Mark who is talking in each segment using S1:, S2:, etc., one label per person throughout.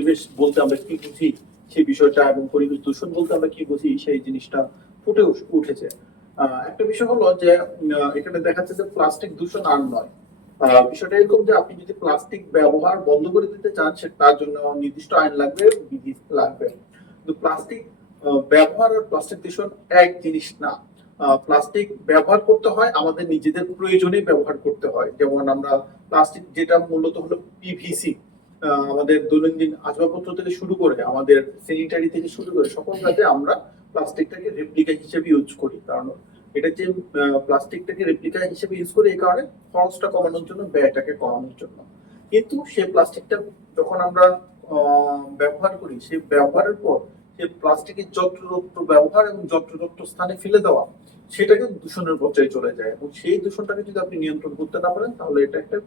S1: পরিবেশ বলতে আমরা কি বুঝি, সেই বিষয়টা এবং পরিবেশ দূষণ বলতে আমরা কি বুঝি, সেই জিনিসটা ফুটে উঠেছে। একটা বিষয় হলো যে এখানে দেখাচ্ছে যে প্লাস্টিক দূষণ আর নয়। বিষয়টা এরকম যে আপনি যদি প্লাস্টিক ব্যবহার বন্ধ করে দিতে চান, সে তার জন্য নির্দিষ্ট আইন লাগবে, বিধি লাগবে। কিন্তু প্লাস্টিক ব্যবহার আর প্লাস্টিক দূষণ এক জিনিস না। প্লাস্টিক ব্যবহার করতে হয়, আমাদের নিজেদের প্রয়োজনে ব্যবহার করতে হয়। যেমন আমরা প্লাস্টিক যেটা মূলত হলো পিভিসি আমাদের দৈনন্দিন আসবাবপত্র থেকে শুরু করে আমাদের স্যানিটারি থেকে শুরু করে সকল কাজে আমরা প্লাস্টিকটাকে রেপ্লিকা হিসেবে ইউজ করি। কারণ এটা যে প্লাস্টিকটাকে রেপ্লিকা হিসেবে ইউজ করি এই কারণে খরচটা কমানোর জন্য, ব্যয়টাকে কমানোর জন্য। কিন্তু সেই প্লাস্টিকটা যখন আমরা ব্যবহার করি সেই ব্যবহারের পর সেই প্লাস্টিকের যত্রতত্র ব্যবহার এবং যত্রতত্র স্থানে ফেলে দেওয়া, সেটাকে দূষণের পর্যায়ে চলে যায়। এবং সেই দূষণটাকে যদি আপনি নিয়ন্ত্রণ করতে না পারেন, তাহলে এটা একটা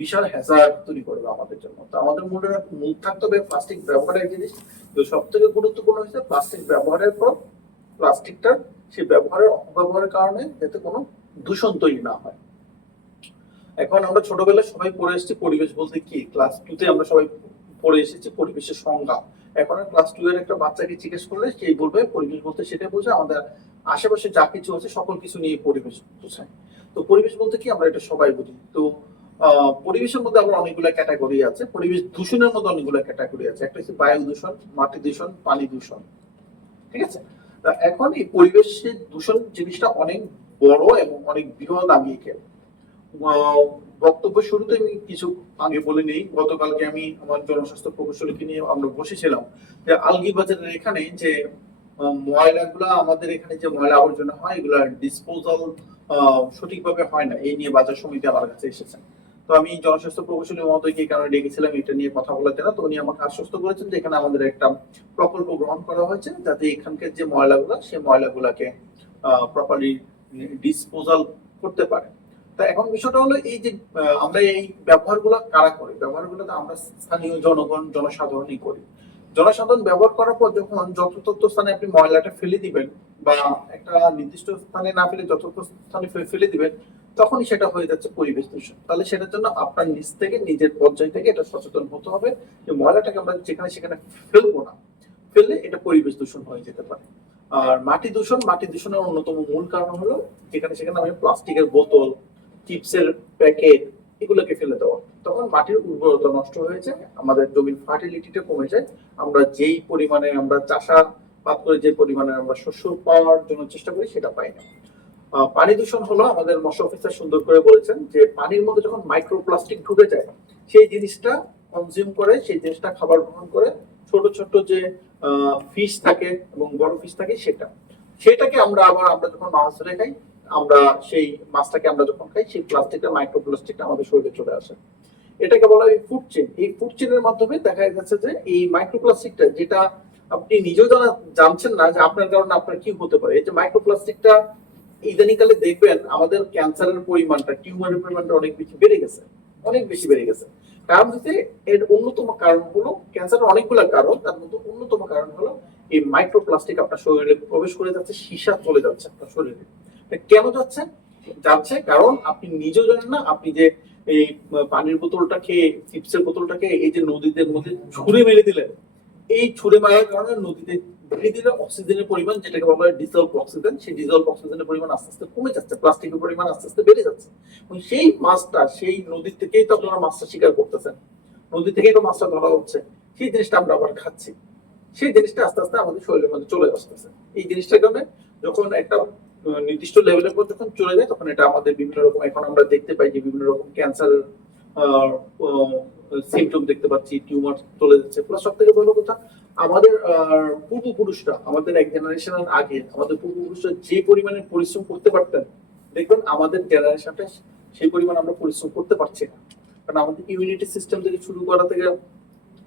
S1: বিশাল হ্যাজার্ড তৈরি করবে আমাদের জন্য। তো আমাদের মনে মূল থাকতে হবে প্লাস্টিক ব্যবহারের জিনিস। তো সব থেকে গুরুত্বপূর্ণ হচ্ছে প্লাস্টিক ব্যবহারের পর প্লাস্টিকটার সেই ব্যবহারের অপব্যবহারের কারণে যাতে কোনো দূষণ তৈরি না হয়। এখন আমরা ছোটবেলায় সবাই পড়ে এসেছি পরিবেশ বলতে কি? ক্লাস টুতে আমরা সবাই পড়ে এসেছি পরিবেশের সংজ্ঞা। এখন ক্লাস টু এর একটা বাচ্চাকে জিজ্ঞেস করলে সেই বলবে, পরিবেশ বলতে সেটাই বোঝা আমাদের আশেপাশে যা কিছু আছে সকল কিছু নিয়ে পরিবেশ বোঝায়। তো পরিবেশ বলতে কি? আমরা এটা সবাই বুঝি। তো পরিবেশের মধ্যে আবার অনেকগুলো ক্যাটাগরি আছে। পরিবেশ দূষণের মধ্যে অনেকগুলো ক্যাটাগরি আছে। একটা হচ্ছে বায়ু দূষণ, মাটি দূষণ, পানি দূষণ। ঠিক আছে? এখন এই পরিবেশের দূষণ জিনিসটা অনেক বড় এবং অনেক বৃহৎ আমি বক্তব্য শুরুতে আমি কিছু আগে বলে নেই। গতকালকে আমি আমার জনস্বাস্থ্য প্রকৌশলীকে নিয়ে আমরা বসেছিলাম যে আলগি বাজারের এখানে যে ময়লাগুলা আমাদের এখানে যে ময়লা আবর্জনা হয়, এগুলা ডিসপোজাল সঠিকভাবে হয় না। এই নিয়ে বাজার সমিতি আমার কাছে এসেছেন তো আমি জনস্বাস্থ্য প্রকৌশলী মহোদয়কে কারণে ডেকেছিলাম, এটা নিয়ে কথা বলাতে না। তো উনি আমাকে আশ্বস্ত করেছেন যে এখানে আমাদের একটা প্রকল্প গ্রহণ করা হয়েছে যাতে এখানকার যে ময়লাগুলো, সেই ময়লাগুলাকে প্রপারলি ডিসপোজাল করতে পারে। তা এখন বিষয়টা হলো এই যে আমরা এই ব্যবহারগুলো কারা করি? ব্যবহারগুলো তো আমরা স্থানীয় জনগণ, জনসাধারণই করি। জনসাধারণ ব্যবহার করার পর যখন যথাযথ স্থানে আপনি ময়লাটা ফেলে দিবেন বা একটা নির্দিষ্ট স্থানে না ফেলে যথাযথ স্থানে ফেলে দিবেন তখনই সেটা হয়ে যাচ্ছে পরিবেশ দূষণ। তাহলে সেটার জন্য আপনার নিজ থেকে, নিজের পর্যায় থেকে এটা সচেতন হতে হবে যে ময়লাটাকে আমরা যেখানে সেখানে ফেলব না। ফেললে এটা পরিবেশ দূষণ হয়ে যেতে পারে। আর মাটি দূষণ, মাটি দূষণের অন্যতম মূল কারণ হলো যেখানে সেখানে আমি প্লাস্টিকের বোতল, চিপসের প্যাকেট এগুলোকে ফেলে দেওয়া। তখন মাটির উর্বরতা নষ্ট হয়ে যায়, আমাদের জমির ফার্টিলিটিটা কমে যায়। আমরা যেই পরিমাণে আমরা চাষাবাদ করে যে পরিমাণে আমরা শস্য পাওয়ার জন্য চেষ্টা করি, সেটা পাই না। পানি দূষণ হলো আমাদের মৎস্য অফিসার সুন্দর করে বলেছেন যে পানির মধ্যে যখন মাইক্রোপ্লাস্টিক ঢুকে যায়, সেই জিনিসটা কনজিউম করে, সেই জিনিসটা খাবার গ্রহণ করে, ছোট ছোট যে ফিশ থাকে এবং বড় ফিশ থাকে সেটা। সেটাকে আমরা আবার, আমরা যখন মাছ ধরে খাই, আমরা সেই মাছটাকে আমরা যখন খাই, সেই প্লাস্টিকটা মাইক্রোপ্লাস্টিকটা আমাদের শরীরে চলে আসে। এটাকে বলা হয় ফুড চেন এই ফুড চেনের মাধ্যমে দেখা যাচ্ছে যে এই মাইক্রোপ্লাস্টিকটা যেটা আপনি নিজেও জানা জানছেন না যে আপনার কারণে আপনার কি হতে পারে। এই যে মাইক্রোপ্লাস্টিকটা ইদানিকালে দেখবেন আমাদের ক্যান্সারের পরিমাণটা, টিউমারের পরিমাণটা অনেক বেশি বেড়ে গেছে, অনেক বেশি বেড়ে গেছে। কারণ হচ্ছে এর অন্যতম কারণ হলো, ক্যান্সারের অনেকগুলো কারণ, তার মধ্যে অন্যতম কারণ হলো এই মাইক্রোপ্লাস্টিক আপনার শরীরে প্রবেশ করে যাচ্ছে, সীসা চলে যাচ্ছে আপনার শরীরে। কেন যাচ্ছে? যাচ্ছে কারণ আপনি নিজেও জানেন না, আপনি যে এই পানির বোতলটা খেয়ে চিপসের বোতলটা খেয়ে এই যে নদীদের মধ্যে ছুঁড়ে মেরে দিলেন এই ছুড়ে মারার কারণে নদীতে বেড়ে দিলে অক্সিজেনের পরিমাণ, যেটাকে বলা হয় ডিজলভ অক্সিজেন সেই ডিজলভ অক্সিজেনের পরিমাণ আস্তে আস্তে কমে যাচ্ছে প্লাস্টিকের পরিমাণ আস্তে আস্তে বেড়ে যাচ্ছে। সেই মাছটা, সেই নদীর থেকেই তো আপনারা মাছটা শিকার করতেছেন। নদী থেকেই তো মাছটা ধরা হচ্ছে। সেই জিনিসটা আমরা আবার খাচ্ছি। সেই জিনিসটা আস্তে আস্তে আমাদের শরীরের মধ্যে চলে আসতেছে। এই জিনিসটার কারণে যখন একটা নির্দিষ্ট লেভেলের পর যখন চলে যায়, তখন এটা আমাদের বিভিন্ন রকম, এখন আমরা দেখতে পাই যে বিভিন্ন রকম ক্যান্সার সিমটম দেখতে পাচ্ছি টিউমার চলে যাচ্ছে। প্লাস সব থেকে বড় কথা, আমাদের পূর্বপুরুষরা, আমাদের এক জেনারেশনের আগে, আমাদের পূর্বপুরুষরা যে পরিমাণে পরিশ্রম করতে পারতেন, দেখবেন আমাদের জেনারেশনটা সেই পরিমাণ আমরা পরিশ্রম করতে পারছি না। কারণ আমাদের ইমিউনিটি সিস্টেম থেকে শুরু করা থেকে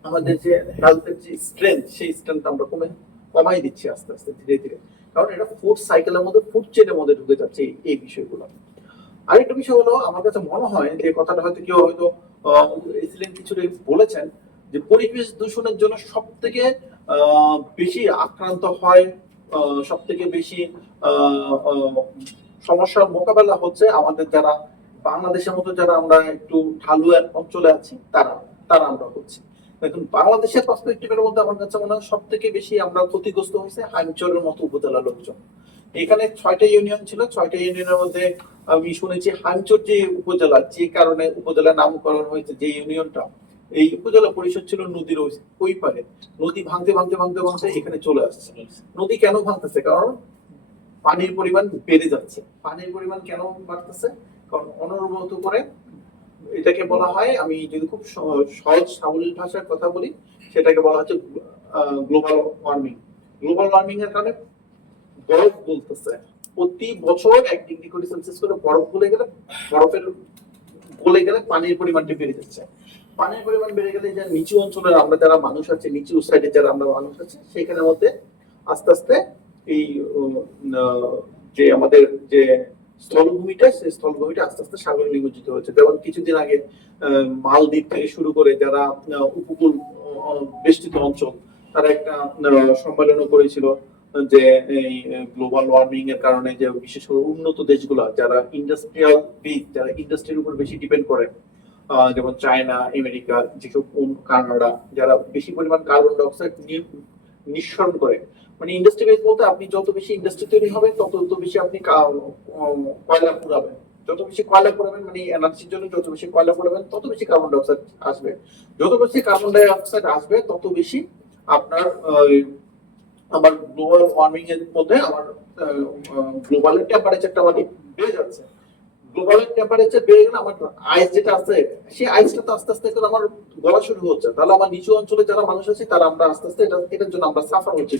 S1: আমাদের যে হেলথের যে স্ট্রেংথ সেই স্ট্রেংথ আমরা কমে, কমাই দিচ্ছি আস্তে আস্তে, ধীরে ধীরে। কারণ এটা ফুড সাইকেলের মধ্যে ফুড চেনের মধ্যে ঢুকে যাচ্ছে এই- বিষয়গুলো। আরেকটা বিষয় হলো, আমার কাছে মনে হয় যে কথাটা হয়তো কেউ হয়তো এক্সিলেন্ট কিছুটা বলেছেন যে পরিবেশ দূষণের জন্য সব থেকে বেশি আক্রান্ত হয় সব থেকে বেশি সমস্যার মোকাবেলা হচ্ছে আমাদের যারা বাংলাদেশের মতো যারা আমরা একটু ঢালু অঞ্চলে আছি, তারা তারা আমরা হচ্ছি। দেখুন, বাংলাদেশের পার্সপেক্টিভের মধ্যে আমার কাছে মনে হয় সব থেকে বেশি আমরা ক্ষতিগ্রস্ত হয়েছে হাইমচরের মতো উপজেলার লোকজন। এখানে ছয়টা ইউনিয়ন ছিল। ছয়টা ইউনিয়নের মধ্যে আমি শুনেছি হাইমচর যে উপজেলা, যে কারণে উপজেলা নামকরণ হয়েছে যে ইউনিয়নটা এই উপজেলা পরিষদ ছিল নদীর ওই- পারে। নদী ভাঙতে ভাঙতে ভাঙতে ভাঙতে এখানে চলে আসছে। নদী কেন ভাঙতেছে? কারণ পানির পরিমাণ বেড়ে যাচ্ছে। পানির পরিমাণ কেন বাড়তেছে? কারণ অনবরত করে এটাকে বলা হয়, আমি যদি খুব সহ- সহজ, সাবলীল ভাষায় কথা বলি, সেটাকে বলা হচ্ছে গ্লোবাল ওয়ার্মিং গ্লোবাল ওয়ার্মিং এর কারণে বরফ গলতেছে প্রতি বছর এক ডিগ্রি করে সেলসিয়াস করে বরফ গলে গেলে, বরফের গলে গেলে পানির পরিমাণটা বেড়ে যাচ্ছে। পানির পরিমাণ বেড়ে গেলে যে নিচু অঞ্চলের আমরা যারা মানুষ আছে, নিচু সাইডে যারা আমরা মানুষ আছে, সেখানের মধ্যে আস্তে আস্তে এই যে আমাদের যে স্থলভূমিটা, সেই স্থলভূমিটা আস্তে আস্তে সাগরে নিমজ্জিত হচ্ছে যেমন কিছুদিন আগে মালদ্বীপ থেকে শুরু করে যারা উপকূল বেষ্টিত অঞ্চল, তারা একটা সম্মেলনও করেছিল। যে এই গ্লোবাল ওয়ার্মিং এর কারণে যে বিশেষ করে উন্নত দেশগুলো যারা ইন্ডাস্ট্রিয়াল বেস যারা ইন্ডাস্ট্রির উপর বেশি ডিপেন্ড করে যেমন চায়না, আমেরিকা, যেসব কানাডা, যারা বেশি পরিমাণ কার্বন ডাইঅক্সাইড নিঃসরণ করে। মানে ইন্ডাস্ট্রি বেস বলতে আপনি যত বেশি ইন্ডাস্ট্রি তৈরি হবে তত তত বেশি আপনি কয়লা পুরাবেন। যত বেশি কয়লা পুরাবেন মানে এনার্জির জন্য যত বেশি কয়লা পুরাবেন, তত বেশি কার্বন ডাইঅক্সাইড আসবে। যত বেশি কার্বন ডাইঅক্সাইড আসবে, তত বেশি আপনার আমার গ্লোবাল ওয়ার্মিং এর মধ্যে আমার গ্লোবাল টেম্পারেচারটা মানে বেড়ে যাচ্ছে। গ্লোবাল টেম্পারেচার বেড়ে গেলে আমার আইস যেটা আছে, সেই আইসটা তো আস্তে আস্তে করে আমার গলা শুরু হচ্ছে। তাহলে আমার নিচু অঞ্চলে যারা মানুষ আছে, তারা আমরা আস্তে আস্তে এটা, এটার জন্য আমরা সাফার হচ্ছি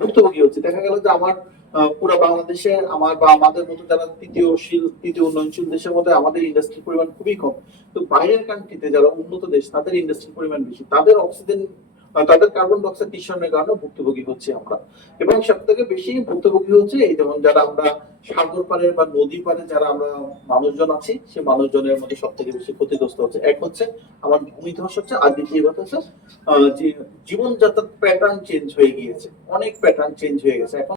S1: ভুক্তভোগী দেখা গেল যে আমার পুরো বাংলাদেশে আমার বা আমাদের মতো যারা তৃতীয় শীল, তৃতীয় উন্নয়নশীল দেশের মধ্যে আমাদের ইন্ডাস্ট্রির পরিমাণ খুবই কম। তো বাইরের কান্ট্রিতে যারা উন্নত দেশ, তাদের ইন্ডাস্ট্রির পরিমাণ বেশি। তাদের অক্সিজেন তাদের কার্বন ডাইঅক্সাইড নিঃসরণের কারণে ভুক্তভোগী হচ্ছে আমরা। এবং সব থেকে বেশি ভুক্তভোগী হচ্ছে এই যেমন যারা আমরা সাগর পাড়ের বা নদী পাড়ে যারা আমরা মানুষজন আছি সে মানুষজনের মধ্যে সব থেকে বেশি ক্ষতিগ্রস্ত হচ্ছে। এক হচ্ছে আমার ভূমিধ্বস হচ্ছে, আর দ্বিতীয় কথা হচ্ছে যে জীবনযাত্রার প্যাটার্ন চেঞ্জ হয়ে গিয়েছে। অনেক প্যাটার্ন চেঞ্জ হয়ে গেছে। এখন